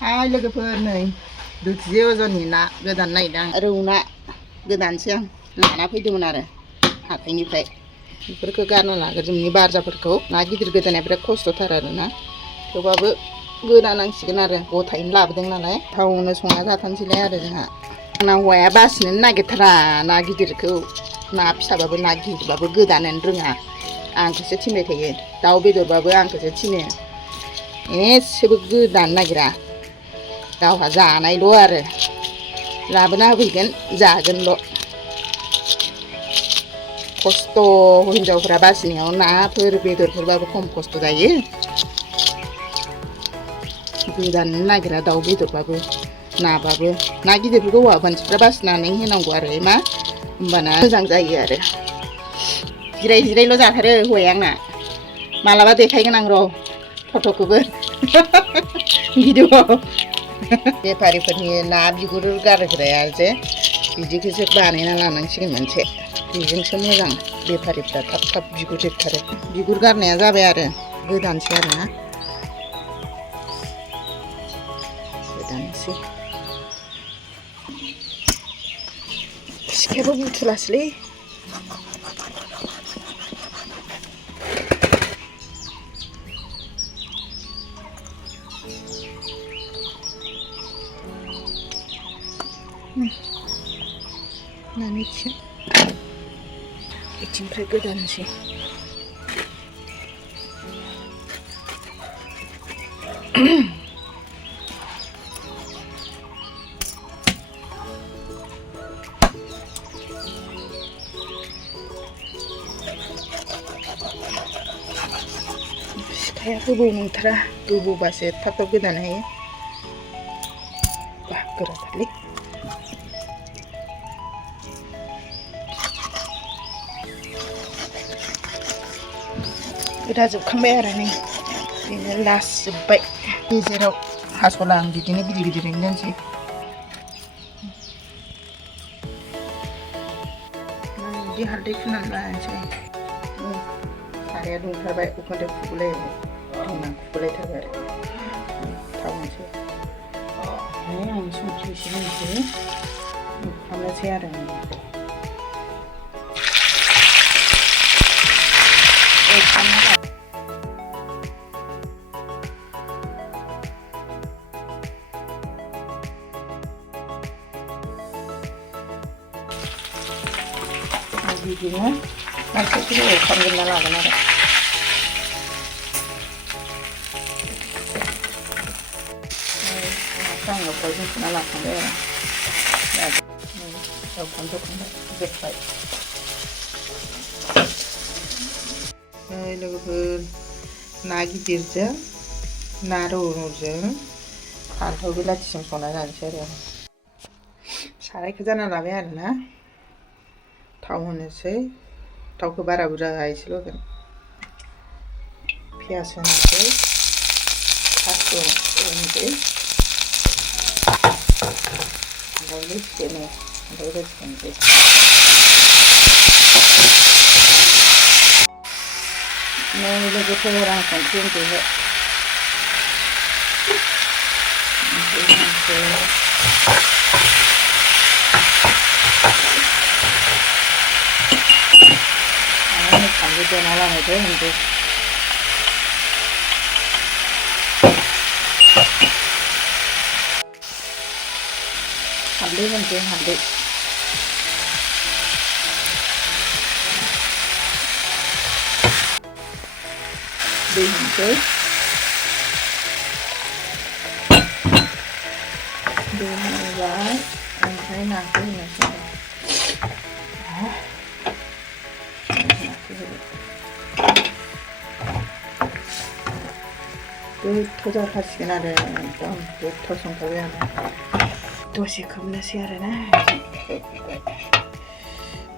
Hai लोगोफोर नै दुखिजे अजननि ना गोदान नायदां रौ ना गोदानसो आं लाना फैदोंमोन आरो हाथायनिफ्राय बेफोरखौ गारना लाग्रोजोबनि बारजाफोरखौ ना गिदिर गोदानाया बिराद खस्थ'थार आरो ना थेवबाबो गोदानांसिगोन आरो गथायैनो लाबोदों नालाय थावनो संना जाथारनोसैलाय आरो जोंहा ना हौवाया बासिनोनो नागिरथारा ना गिदिरखौ ना फिसाबाबो ना गिदिरबाबो गोदानोनो रोङा आंखौसो थिनबाय थायो दाउ बेदरबाबो आंखौसो थिनो एसेबो गोदानो नागिरा गावहा जानायल' आरो लाबोना होफैगोन जागोनल' खस्थ' हिनजावफ्रा बासिनायाव नाफोर बेदरफोरबाबो खम खस्थ' जायो गोदानो नागिरा दाउ बेदरबाबो नाबाबो ना गिदिरफोरखौ हौवा मानसिफ्रा बासिनानै होनांगौ आरो मा होमबाना मोजां जायो आरो जिराय जिरायल' जाथारो हौवाया आंना मालाबा देखायगोन आं र' फट'खौबो भिडिअ बेफारिफोरनि ना बिगुर गारग्राया जे बिदिखौसो बानायना लानांसिगोन मोनसे बेजोंसो मोजां बेफारिफ्रा थाब थाब बिगुर जिरथारो बिगुर गारनाया जाबाय आरो गोदानसै आरो ना गोदानसै सिखायाबो बुथुलासैलै नानि बिथिंनिफ्राय गोदानसै सिखाया गोबौ नंथारा गोबौबासो थाब थाब गोदानो हायो बा गोराथारलै गोदाजोबखांबाय आरो नै बेनो लास्ट जोब्बाय गेजेराव हास'ला आं बिदिनो गिदिर गिदिरैनो दोनसै बिदि हालदै फुननानै लानोसै साराया दुंथारबाय उखुन्दै खुगुलायबाय दुंना खुगुलायथारबाय आरो थाव होनोसै आं संख्रि एसे होनोसै खालामनोसै आरो बिदिनो मानसिफोरखौ एवफ्रामजोबना लागोन आरो आं एवफ्रामजोबना लाखांबाय आरो एवफ्रामजोबखांबाय जोब्बाय लोगोफोर ना गिदिरजों ना रौजों फान्थाव बिलाथिजों संना जानोसै आरो सारायखौ जाना लाबाय आरोना थाव होनोसै थावखौ बारा बुरजा एसेल' होगोन पियास होनोसै फासफोरन होनोसै ओमफ्राय लोगोसेनो ओमफ्राय होसननोसै नै लोगोफोर आं संख्रि होनसै फानलु देना लानायखौ होनसै हालदै होनसै हालदै दै होनसै दै होबाय ओमफ्राय नाखौ होनोसै गोथाव जाथारसिगोन आरो एकदम गोथाव संथारबाय आरो दसे खोबनोसै आरोना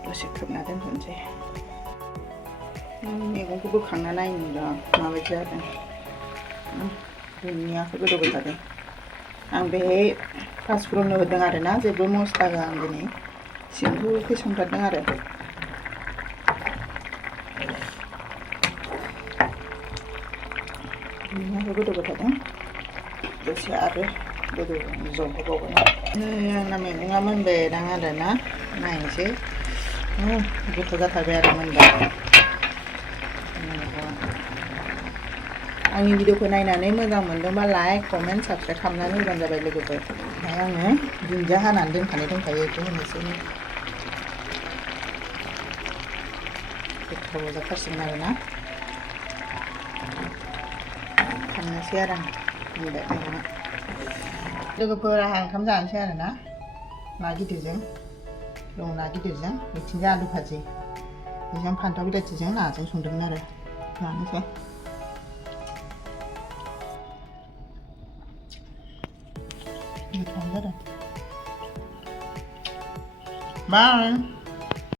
दसे खोबना दोनथ'नोसै मैगंखौ बोखांना नायनो र' माबायदि जादों दुनियाखौ गोदौबाय थादों आं बेहाय फासफुरन होदों आरोना जेबो मस्ला होआ आं दिनै सिम्पोलखौ संथारदों आरो दुनियाखौ गोदौबाय थादों दसे आरो गोदौ जबहोबावगोन आंना मैगङा मोनबायदां आरोना नायनोसै गोथाव जाथारबाय आरो मोनबा आंनि भिडिअखौ नायनानै मोजां मोनदोंबा लाइक कमेन्ट साबस्क्राइब खालामनानै होबानो जाबाय लोगोफोर ओमफ्राय आङो दुन्दिया हानानै दोनखानाय दंखायो बेखौ होनोसै गोथाव जाथारसिगोन आरोना खांनोसै आरो आं मोनबाय मैगङा लोगोफोर आंहा ओंखाम जानोसै आरोना ना गिदिरजों रौ ना गिदिरजों बिथिंजाय आलु भाजि बेजों फान्थाव बिलाथिजों नाजों संदोंमोन आरो जानोसै गोथाव जादों बाय